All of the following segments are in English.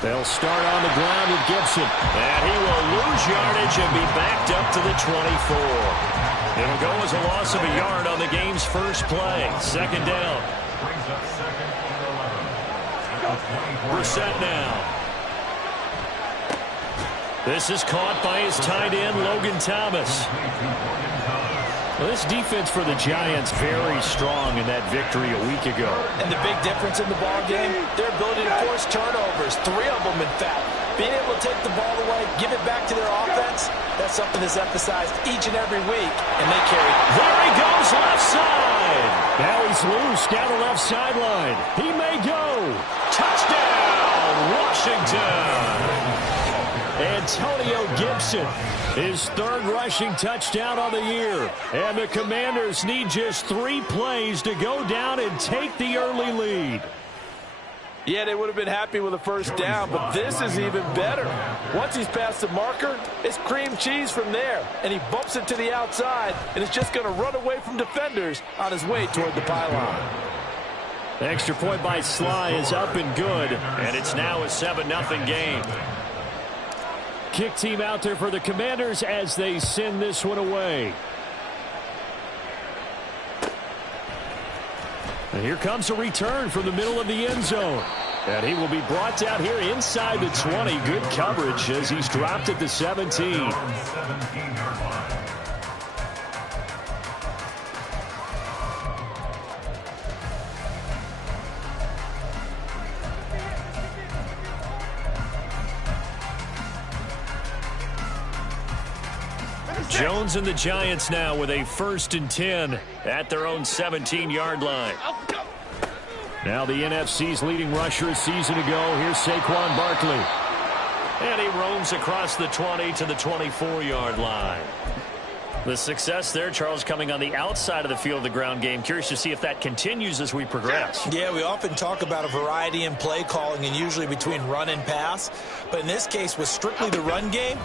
They'll start on the ground with Gibson. And he will lose yardage and be backed up to the 24. It'll go as a loss of a yard on the game's first play. Second down. Brissett now. This is caught by his tight end, Logan Thomas. Well, this defense for the Giants very strong in that victory a week ago. And the big difference in the ball game, their ability to force turnovers, 3 of them in fact. Being able to take the ball away, give it back to their offense, that's something that's emphasized each and every week, and they carry. There he goes, left side. Now he's loose down the left sideline. He may go. Touchdown, Washington. Antonio Gibson, his 3rd rushing touchdown on the year. And the Commanders need just 3 plays to go down and take the early lead. Yeah, they would have been happy with a first down, but this is even better. Once he's past the marker, it's cream cheese from there. And he bumps it to the outside, and it's just going to run away from defenders on his way toward the pylon. The extra point by Sly is up and good, and it's now a 7-0 game. Kick team out there for the Commanders as they send this one away. And here comes a return from the middle of the end zone. And he will be brought down here inside the 20. Good coverage as he's dropped at the 17. Jones and the Giants now with a 1st and 10 at their own 17-yard line. Now the NFC's leading rusher a season ago. Here's Saquon Barkley. And he roams across the 20 to the 24-yard line. The success there, Charles, coming on the outside of the field of the ground game. Curious to see if that continues as we progress. Yeah, we often talk about a variety in play calling and usually between run and pass. But in this case, with strictly the run game,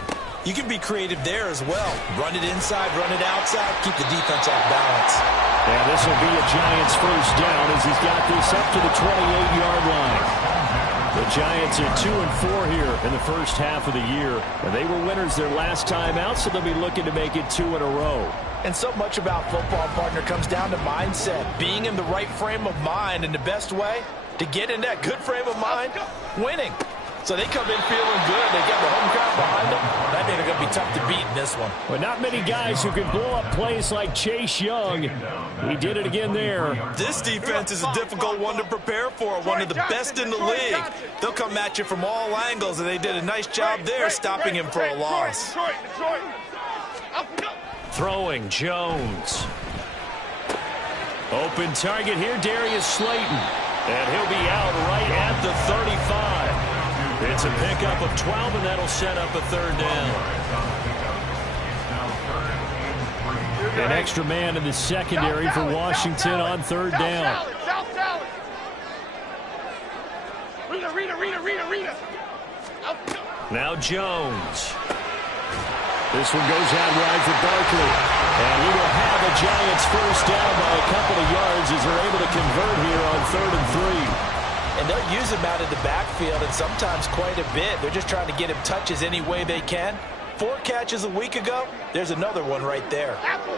you can be creative there as well. Run it inside, run it outside, keep the defense off balance. And this will be a Giants first down as he's got this up to the 28-yard line. The Giants are 2-4 here in the first half of the year. And they were winners their last time out, so they'll be looking to make it 2 in a row. And so much about football, partner, comes down to mindset. Being in the right frame of mind, and the best way to get in that good frame of mind, winning. So they come in feeling good. They get the home crowd behind them. I think they're going to be tough to beat in this one. But not many guys who can blow up plays like Chase Young. He did it again there. This defense is a difficult one to prepare for. One of the best in the league. They'll come at you from all angles, and they did a nice job there stopping him for a loss. Throwing Jones. Open target here, Darius Slayton. And he'll be out right at the 35. It's a pickup of 12, and that'll set up a 3rd down. An extra man in the secondary for Washington on 3rd down. Now Jones. This one goes out wide for Barkley. And he will have a Giants first down by a couple of yards as they're able to convert here on 3rd and 3. And they'll use him out of the backfield, and sometimes quite a bit. They're just trying to get him touches any way they can. 4 catches a week ago. There's another one right there. Apple.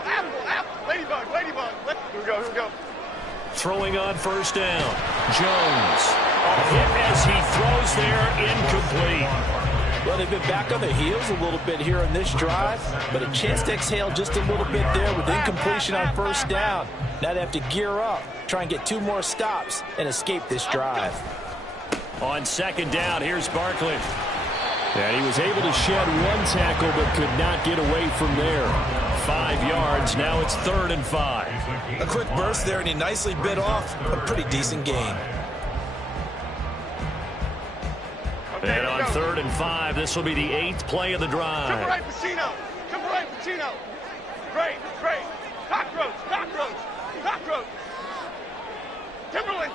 Ladybug. Here we go. Throwing on first down. Jones. A hit as he throws there, incomplete. Well, they've been back on their heels a little bit here in this drive, but a chance to exhale just a little bit there with incompletion on first down. Now they have to gear up, try and get 2 more stops, and escape this drive. On 2nd down, here's Barkley. And he was able to shed 1 tackle, but could not get away from there. 5 yards, now it's 3rd and 5. A quick burst there, and he nicely bit off a pretty decent gain. And on 3rd and 5, this will be the 8th play of the drive. Come right, Pacino. Great. Cockroach.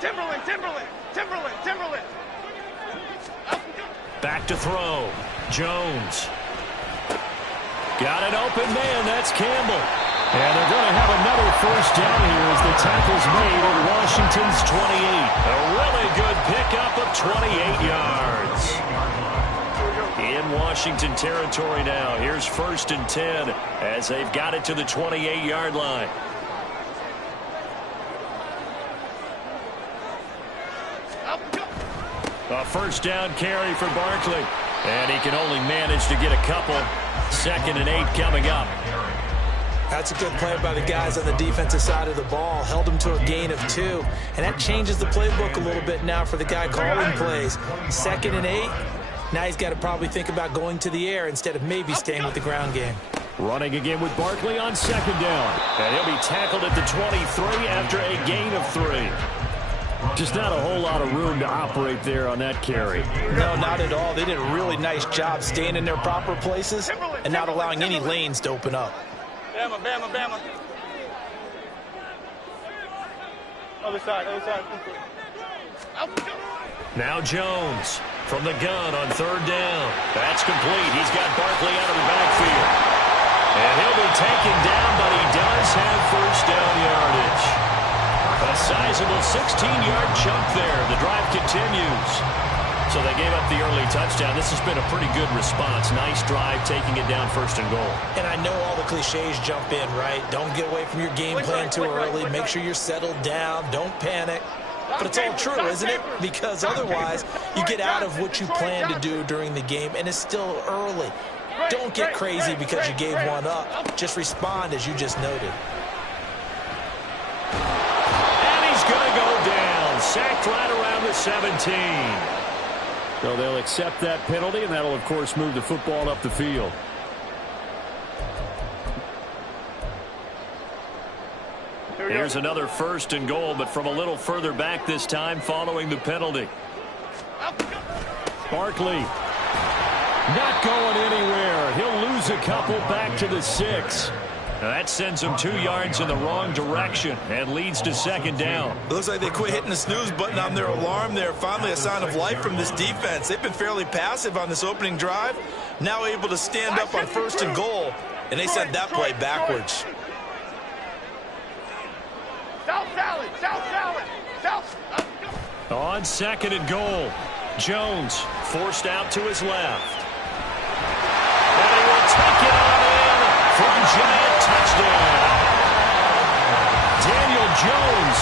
Timberland. Back to throw. Jones. Got an open man. That's Campbell. And they're going to have another first down here as the tackle's made at Washington's 28. A really good pickup of 28 yards. in Washington territory now. Here's 1st and 10 as they've got it to the 28-yard line. A 1st down carry for Barkley. And he can only manage to get a couple. 2nd and 8 coming up. That's a good play by the guys on the defensive side of the ball. Held them to a gain of 2. And that changes the playbook a little bit now for the guy calling plays. 2nd and 8. Now he's got to probably think about going to the air instead of maybe staying with the ground game. Running again with Barkley on 2nd down. And he'll be tackled at the 23 after a gain of 3. Just not a whole lot of room to operate there on that carry. No, not at all. They did a really nice job staying in their proper places and not allowing any lanes to open up. Bama, Bama, Bama. Other side, other side. Now Jones from the gun on 3rd down. That's complete. He's got Barkley out of the backfield. And he'll be taken down, but he does have 1st down yardage. A sizable 16-yard chunk there. The drive continues. So they gave up the early touchdown. This has been a pretty good response. Nice drive, taking it down 1st and goal. And I know all the cliches jump in, right? Don't get away from your game plan too early. Make sure you're settled down. Don't panic. But it's all true, isn't it? Because otherwise, you get out of what you plan to do during the game, and it's still early. Don't get crazy because you gave one up. Just respond as you just noted. Going to go down. Sacked right around the 17. So they'll accept that penalty, and that'll, of course, move the football up the field. Here's another 1st and goal, but from a little further back this time following the penalty. Barkley not going anywhere. He'll lose a couple back to the 6. Now that sends them 2 yards in the wrong direction and leads to 2nd down. It looks like they quit hitting the snooze button on their alarm there. Finally a sign of life from this defense. They've been fairly passive on this opening drive. Now able to stand up on 1st and goal. And they sent that play backwards. South salad, south salad, south. On 2nd and goal. Jones forced out to his left. And he will take it on in for a giant touchdown. Daniel Jones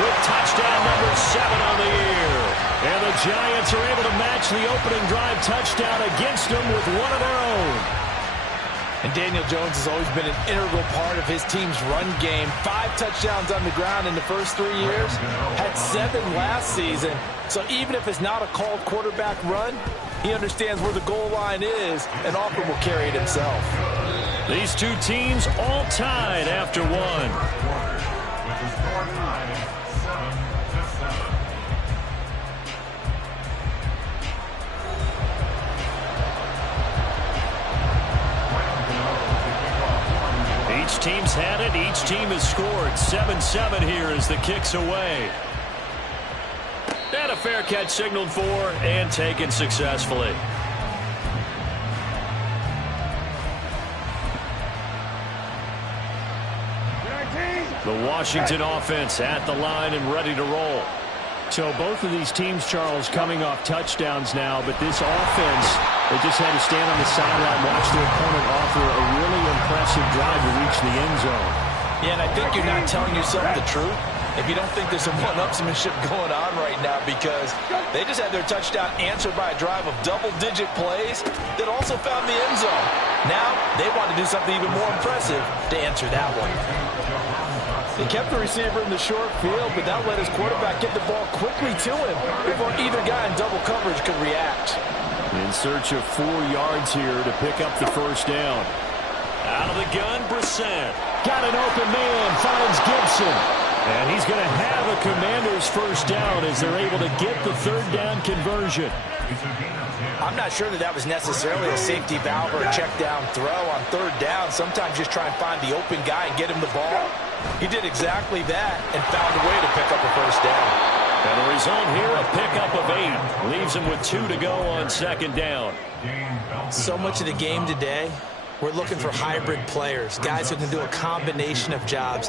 with touchdown number 7 on the year. And the Giants are able to match the opening drive touchdown against them with one of their own. And Daniel Jones has always been an integral part of his team's run game. 5 touchdowns on the ground in the first 3 years. Had 7 last season. So even if it's not a called quarterback run, he understands where the goal line is and often will carry it himself. These two teams all tied after one. Each team's had it. Each team has scored. 7-7 here as the kick's away. And a fair catch signaled for and taken successfully. The Washington offense at the line and ready to roll. So both of these teams, Charles, coming off touchdowns now, but this offense, they just had to stand on the sideline, watch their opponent offer a really impressive drive to reach the end zone. Yeah, and I think you're not telling yourself the truth if you don't think there's some one-upsmanship going on right now, because they just had their touchdown answered by a drive of double-digit plays that also found the end zone. Now they want to do something even more impressive to answer that one. They kept the receiver in the short field, but that let his quarterback get the ball quickly to him before either guy in double coverage could react. In search of 4 yards here to pick up the first down. Out of the gun, Brissett. Got an open man, finds Gibson. And he's going to have a Commander's first down as they're able to get the third down conversion. I'm not sure that was necessarily a safety valve or a check down throw on third down. Sometimes just try and find the open guy and get him the ball. He did exactly that and found a way to pick up a first down. And the result here, a pickup of 8. Leaves him with 2 to go on second down. So much of the game today, we're looking for hybrid players, guys who can do a combination of jobs.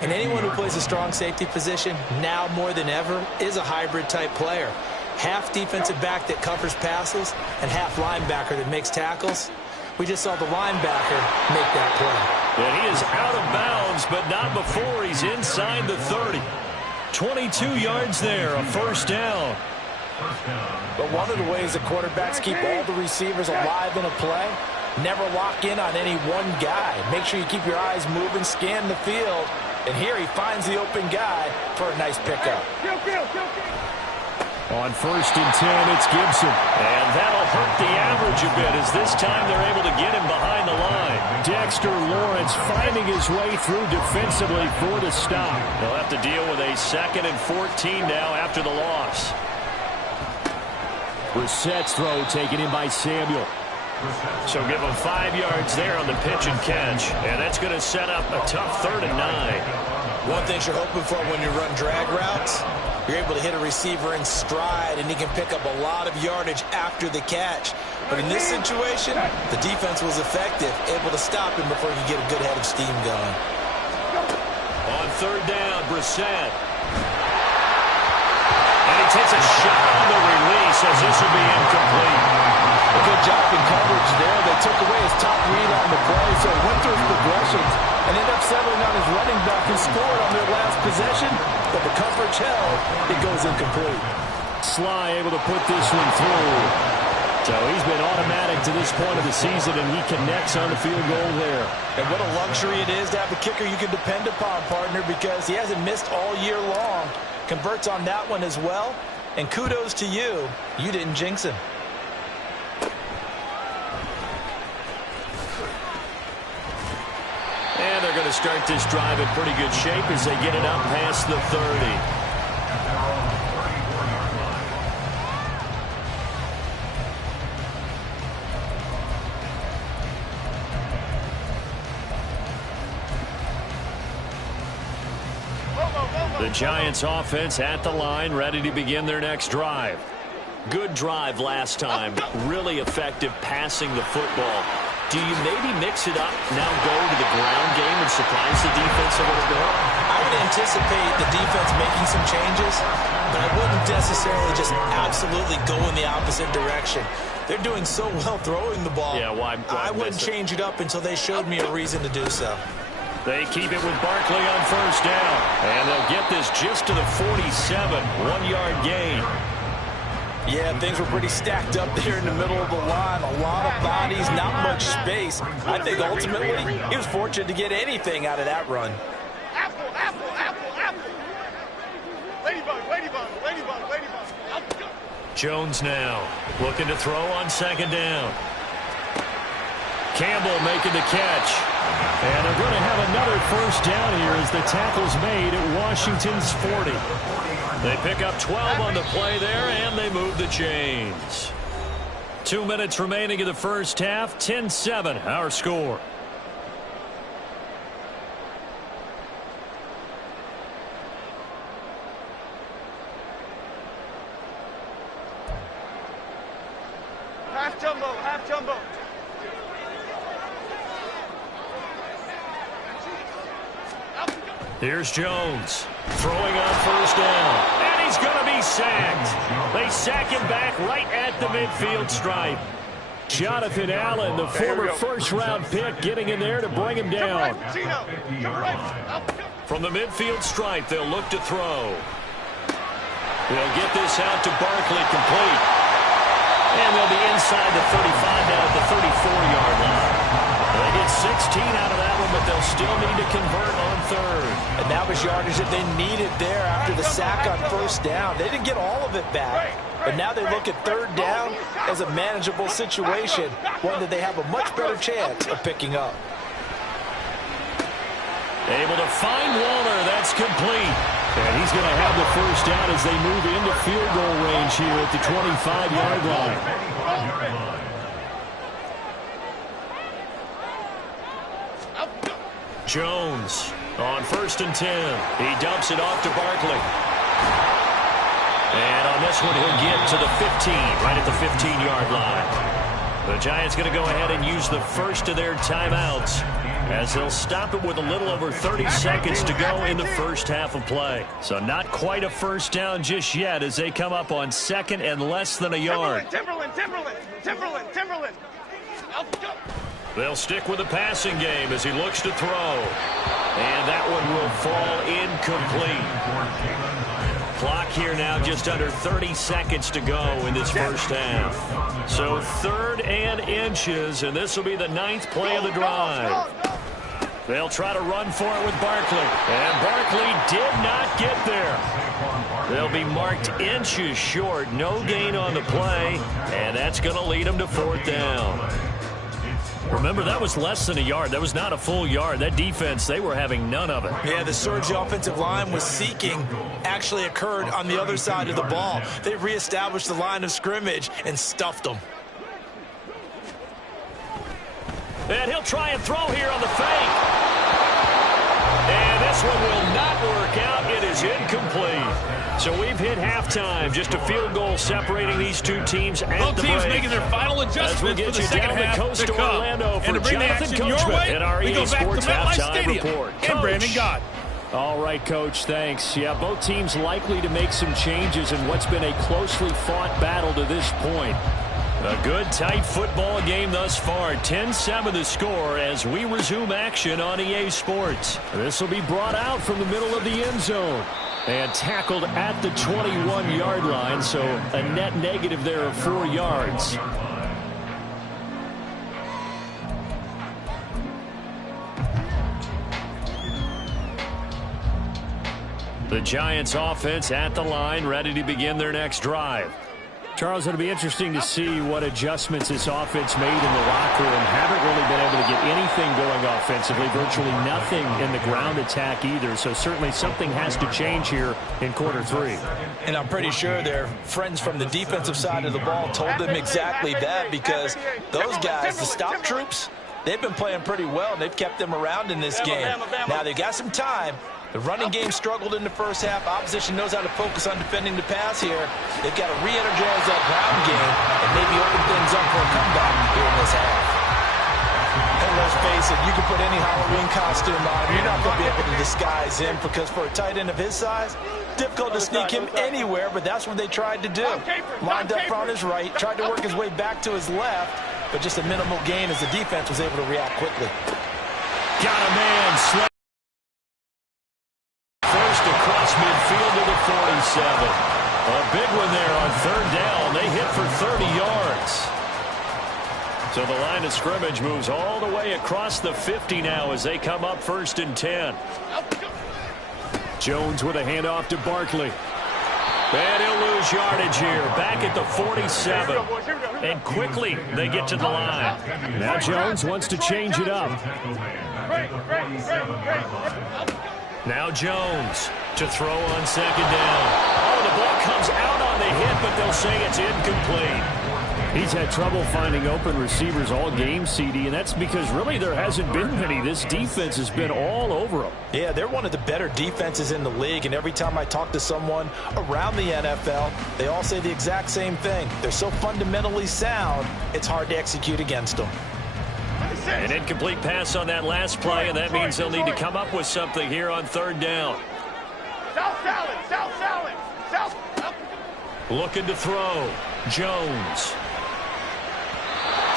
And anyone who plays a strong safety position, now more than ever, is a hybrid type player. Half defensive back that covers passes and half linebacker that makes tackles. We just saw the linebacker make that play. And he is out of bounds, but not before he's inside the 30. 22 yards there, a first down. But one of the ways the quarterbacks keep all the receivers alive in a play, never lock in on any one guy. Make sure you keep your eyes moving, scan the field. And here he finds the open guy for a nice pickup. On 1st and 10, it's Gibson. And that'll hurt the average a bit as this time they're able to get him behind the line. Dexter Lawrence finding his way through defensively for the stop. They'll have to deal with a 2nd and 14 now after the loss. Brissett's throw taken in by Samuel. So give him 5 yards there on the pitch and catch. And that's going to set up a tough 3rd and 9. One thing you're hoping for when you run drag routes, you're able to hit a receiver in stride, and he can pick up a lot of yardage after the catch. But in this situation, the defense was effective, able to stop him before he could get a good head of steam going. On 3rd down, Brissett. And he takes a shot on the release as this will be incomplete. A good job in coverage there. They took away his top read on the play, so he went through his progressions and ended up settling on his running back who scored on their last possession, but the coverage held. It goes incomplete. Sly able to put this one through. So he's been automatic to this point of the season, and he connects on the field goal there. And what a luxury it is to have a kicker you can depend upon, partner, because he hasn't missed all year long. Converts on that one as well. And kudos to you. You didn't jinx him. And they're going to start this drive in pretty good shape as they get it up past the 30. The Giants offense at the line, ready to begin their next drive. Good drive last time. Really effective passing the football. Do you maybe mix it up, now go to the ground game and surprise the defense a little bit? I would anticipate the defense making some changes, but I wouldn't necessarily just absolutely go in the opposite direction. They're doing so well throwing the ball. Yeah, why I wouldn't change it up until they showed me a reason to do so. They keep it with Barkley on 1st down. And they'll get this just to the 47, 1-yard gain. Yeah, things were pretty stacked up there in the middle of the line. A lot of bodies, not much space. I think ultimately he was fortunate to get anything out of that run. Apple, apple, apple, apple. Ladybug, ladybug, ladybug, ladybug. Jones now looking to throw on 2nd down. Campbell making the catch. And they're going to have another 1st down here as the tackle's made at Washington's 40. They pick up 12 on the play there, and they move the chains. 2 minutes remaining in the first half, 10-7, our score. Half jumbo, half jumbo. Here's Jones throwing on 1st down, and he's going to be sacked. They sack him back right at the midfield stripe. Jonathan Allen, the former 1st-round pick, getting in there to bring him down. From the midfield stripe, they'll look to throw. They'll get this out to Barkley, complete. And they'll be inside the 35 now at the 34-yard line. They get 16 out of that one, but they'll still need to convert on 3rd. And that was yardage that they needed there after the sack on 1st down. They didn't get all of it back, but now they look at 3rd down as a manageable situation, one that they have a much better chance of picking up. Able to find Waller. That's complete. And he's going to have the 1st down as they move into field goal range here at the 25-yard line. Jones on 1st and 10. He dumps it off to Barkley. And on this one, he'll get to the 15, right at the 15-yard line. The Giants going to go ahead and use the first of their timeouts as they'll stop it with a little over 30 seconds to go in the first half of play. So not quite a first down just yet as they come up on second and less than a yard. Timberland. They'll stick with the passing game as he looks to throw. And that one will fall incomplete. Clock here now just under 30 seconds to go in this first half. So 3rd and inches, and this will be the 9th play of the drive. They'll try to run for it with Barkley. And Barkley did not get there. They'll be marked inches short. No gain on the play, and that's going to lead them to 4th down. Remember, that was less than a yard. That was not a full yard. That defense, they were having none of it. Yeah, the surge the offensive line was seeking actually occurred on the other side of the ball. They reestablished the line of scrimmage and stuffed them. And he'll try and throw here on the fake. And this one will not work out. It is incomplete. So we've hit halftime. Just a field goal separating these two teams at Both the teams break. making their final adjustments for the second half the coast to to come. Orlando for And to bring the Jonathan action your Coachman way, at our we EA go back to Sports MetLife Halftime Stadium. Report. And Brandon Gott. All right, Coach, thanks. Yeah, both teams likely to make some changes in what's been a closely fought battle to this point. A good, tight football game thus far. 10-7 the score as we resume action on EA Sports. This will be brought out from the middle of the end zone and tackled at the 21-yard line, so a net negative there of 4 yards. The Giants offense at the line, ready to begin their next drive. Charles, it'll be interesting to see what adjustments this offense made in the locker room. Haven't really been able to get anything going offensively, virtually nothing in the ground attack either. So certainly something has to change here in quarter 3. And I'm pretty sure their friends from the defensive side of the ball told them exactly that, because those guys, the stop troops, they've been playing pretty well, and they've kept them around in this game. Now they've got some time. The running game struggled in the first half. Opposition knows how to focus on defending the pass here. They've got to re-energize that ground game and maybe open things up for a comeback here in this half. And let's face it, you can put any Halloween costume on him. You're not going to be able to disguise him, because for a tight end of his size, difficult to sneak him anywhere, but that's what they tried to do. Lined up on his right, tried to work his way back to his left, but just a minimal gain as the defense was able to react quickly. Got a man. Across midfield to the 47. A big one there on 3rd down. They hit for 30 yards. So the line of scrimmage moves all the way across the 50 now as they come up 1st and 10. Jones with a handoff to Barkley. And he'll lose yardage here. Back at the 47. And quickly they get to the line. Now Jones wants to change it up. Now Jones to throw on 2nd down. Oh, the ball comes out on the hit, but they'll say it's incomplete. He's had trouble finding open receivers all game, CD, and that's because really there hasn't been many. This defense has been all over them. Yeah, they're one of the better defenses in the league, and every time I talk to someone around the NFL, they all say the exact same thing. They're so fundamentally sound, it's hard to execute against them. An incomplete pass on that last play, and that means they'll need to come up with something here on 3rd down. South salad. Looking to throw. Jones.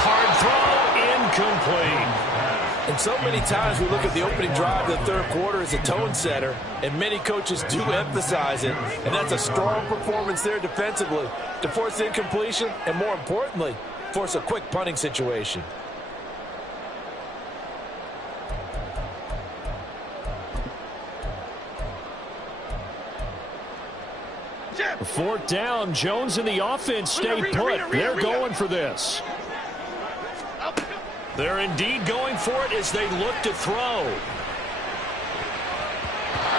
Hard throw, incomplete. And so many times we look at the opening drive of the 3rd quarter as a tone setter, and many coaches do emphasize it, and that's a strong performance there defensively to force incompletion and, more importantly, force a quick punting situation. 4th down. Jones and the offense stay put. They're going for this. They're indeed going for it as they look to throw.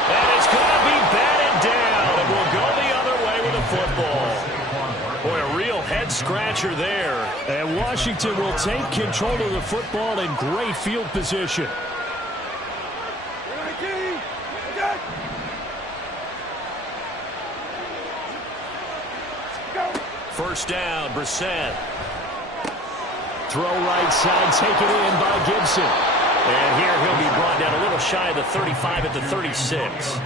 And it's going to be batted down. And we'll go the other way with the football. Boy, a real head-scratcher there. And Washington will take control of the football in great field position. First down, Brissett. Throw right side, taken in by Gibson. And here he'll be brought down a little shy of the 35 at the 36.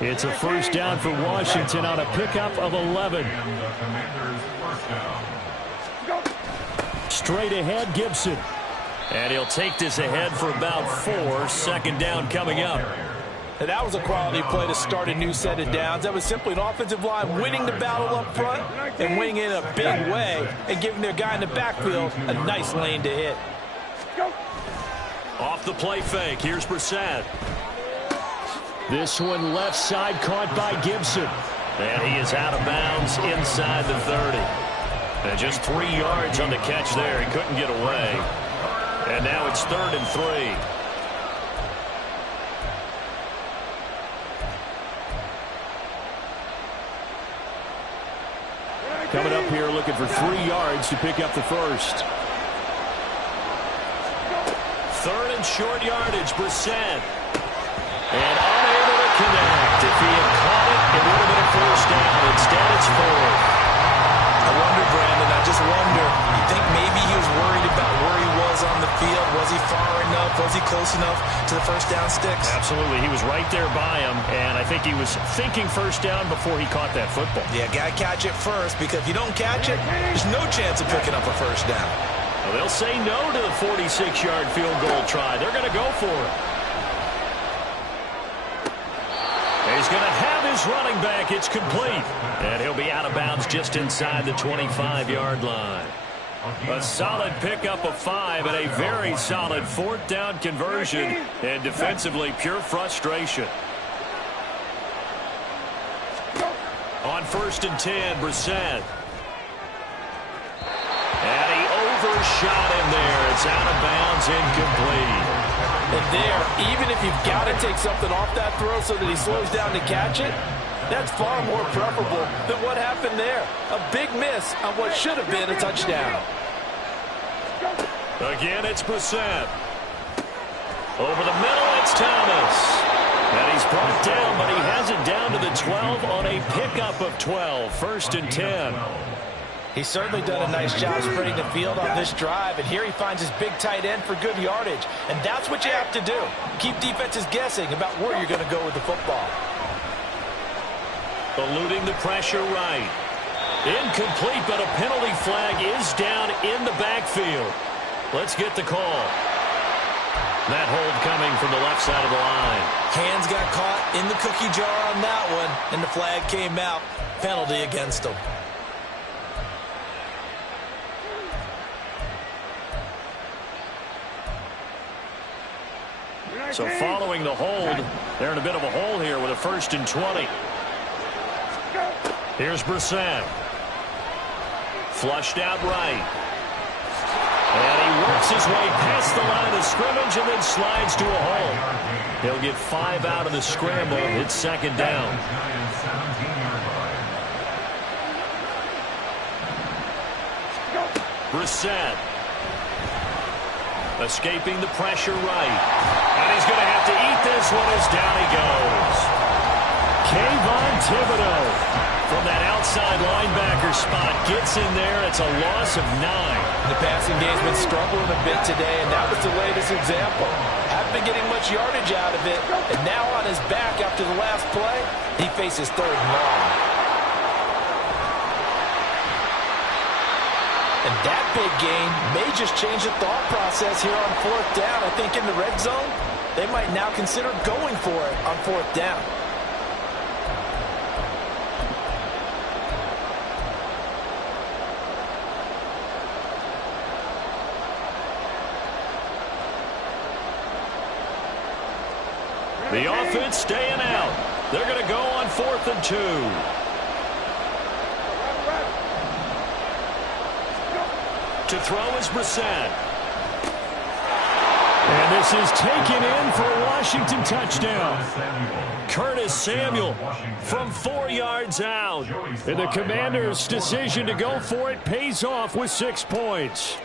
It's a first down for Washington on a pickup of 11. Straight ahead, Gibson. And he'll take this ahead for about 4. Second down coming up. And that was a quality play to start a new set of downs. That was simply an offensive line winning the battle up front and winning in a big way and giving their guy in the backfield a nice lane to hit. Off the play fake, here's Brissett. This one left side caught by Gibson. And he is out of bounds inside the 30. And just 3 yards on the catch there. He couldn't get away. And now it's 3rd and 3. Coming up here looking for 3 yards to pick up the first. 3rd and short yardage, Brissett. And unable to connect. If he had caught it, it would have been a first down. Instead, it's 4th. I wonder, Brandon, I just wonder, you think maybe he was worried about where he was on the field? Was he far enough? Was he close enough to the first down sticks? Absolutely. He was right there by him, and I think he was thinking first down before he caught that football. Yeah, got to catch it first, because if you don't catch it, there's no chance of picking up a first down. Well, they'll say no to the 46-yard field goal try. They're going to go for it. He's going to have his running back. It's complete. And he'll be out of bounds just inside the 25-yard line. A solid pickup of 5 and a very solid 4th down conversion. And defensively, pure frustration. On 1st and 10, Brissett. And he overshot him there. It's out of bounds, incomplete. And there, even if you've got to take something off that throw so that he slows down to catch it, that's far more preferable than what happened there. A big miss on what should have been a touchdown. Again, it's Brissett. Over the middle, it's Thomas. And he's brought down, but he has it down to the 12 on a pickup of 12. 1st and 10. He's certainly done a nice job spreading the field on this drive, and here he finds his big tight end for good yardage. And that's what you have to do. Keep defenses guessing about where you're going to go with the football. Eluding the pressure right. Incomplete, but a penalty flag is down in the backfield. Let's get the call. That hold coming from the left side of the line. Hands got caught in the cookie jar on that one, and the flag came out. Penalty against him. So following the hold, they're in a bit of a hole here with a 1st and 20. Here's Brissett. Flushed out right. And he works his way past the line of scrimmage and then slides to a hole. He'll get 5 out of the scramble. It's 2nd down. Brissett. Escaping the pressure right. And he's going to have to eat this one as down he goes. Kayvon Thibodeaux from that outside linebacker spot gets in there. It's a loss of 9. The passing game's been struggling a bit today, and that was the latest example. Haven't been getting much yardage out of it, and now on his back after the last play, he faces 3rd and long. And that big gain may just change the thought process here on 4th down. I think in the red zone, they might now consider going for it on 4th down. The offense staying out. They're going to go on 4th and 2. To throw is Brissett. And this is taken in for a Washington touchdown. Curtis Samuel from 4 yards out. And the Commanders' decision to go for it pays off with 6 points.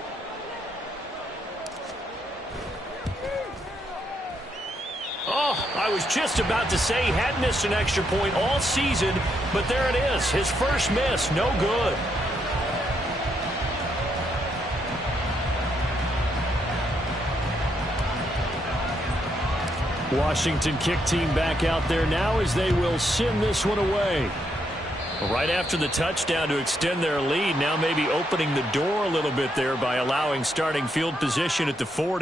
Oh, I was just about to say he hadn't missed an extra point all season, but there it is. His first miss, no good. Washington kick team back out there now as they will send this one away. Right after the touchdown to extend their lead, now maybe opening the door a little bit there by allowing starting field position at the 40.